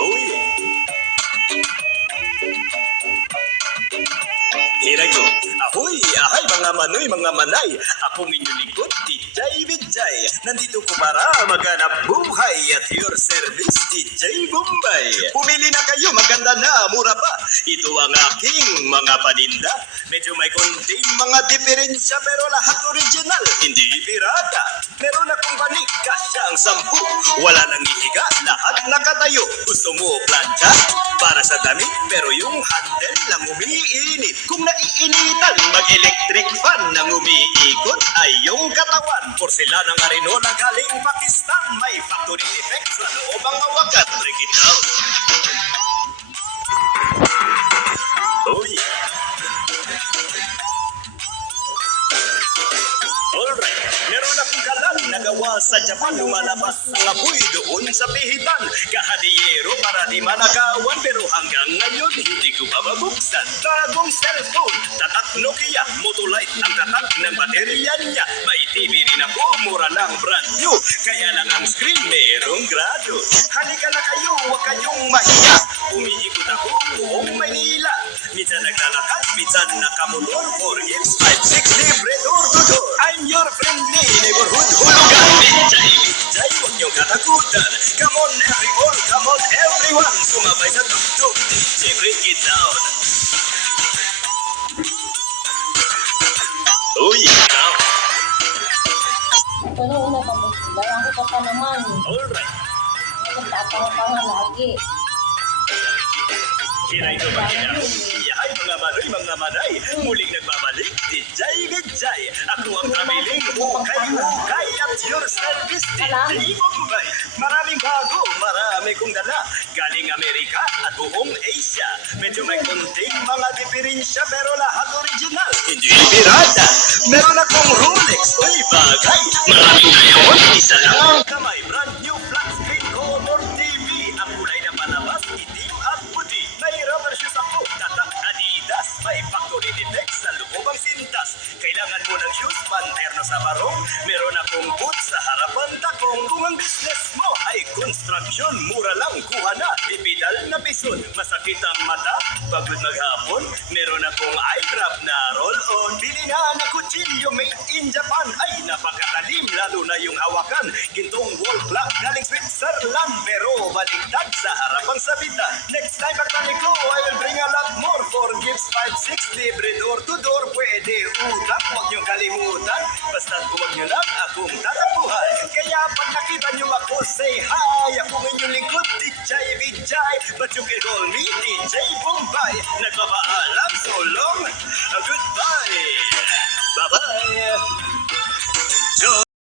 Oh yeah. Here I go. Ahoy, ahay mga manoy, mga manay. Akong inyong lingkod, DJ Vijay. Nandito ko para maghanap buhay at your service, DJ Bombay. Pumili na kayo, maganda na, mura pa. Ito ang aking mga paninda. Medyo may konting mga diferensya pero lahat original, hindi pirata. Meron akong banig, kasya ang 10. Wala nang ihiga, lahat nakatayo. Gusto mo plancha? Para sa damit, pero yung handle lang umiinit. Kung naiinitan, mag-electric fan nang umiikot ay yung katawan. Porcelana Areno na galing Pakistan. May factory defects sa loob ang wakat. Break it down. Oh yeah. Alright, meron akong galang nagawa sa Japan. Lumalabas ang apoy doon sa pihitan. Kahadiyero para di manakawan, pero hanggang ngayon hindi ko pa mabuksan. Bagong cellphone, tatak Nokia, Motolite ang tatak ng baterya niya. May TV rin ako, mura lang brand new. Kaya lang ang screen merong grado. Halika na kayo, huwag kayong mahiya. Umiikot ako buong Maynila. Minsan naglalakad, minsan nakamulor. For gifts, 5-6 libre door-to-door. I'm your friendly neighborhood hulugan. Vijay, huwag niyong katakutan. Come on everyone, come on everyone. Sumabay sa tugtog, DJ break it down. Oh yeah. Ito na una pa ba? Ako pa naman. Alright. Nagtatawa-tawa lagi. Kinay ko ba kaya? Yahay mga manoy, mga manay. Muling nagbabalik, DJ Vijay. Ako ang kamiling hukay at your service, DJ Bombay. Maraming bago, marami kong dala. Galing Amerika at buong Asia. Medyo may konting mga diferensya pero lahat original. Hindi pirata. Meron akong Rolex, oy bagay. Maraming diamond, isa lang ang kamay. Brand new flat screen color TV. Ang kulay na palabas, itim at puti. May rubber shoes ako, tatak Adidas. May factory defects sa loob ang sintas. Kailangan mo ng shoes, panterno sa barong. Meron akong boots sa harapan takong. Kung ang business mo ay construction, mura lang, kuha na. Ipidal na pisod, masakit ang mata. Pagod maghapon, meron akong eye drop na roll-on. Bili na na kutsilyo made in Japan. Ay, napakatalim, lalo na yung hawakan. Gintong wall clock, galing Switzerland. Pero baliktad sa harapang sabita. Next time pagtani ko, I will bring a lot more. For gifts 5-6, libre door-to-door. Pwede utang, huwag niyong kalimutan. Basta't huwag niyo lang akong tatapuhan. Kaya pag nakita niyo ako, say hi. Akong inyong lingkod, DJ Vijay. But you can call me DJ Bombay. Nagpapaalam, so long, goodbye.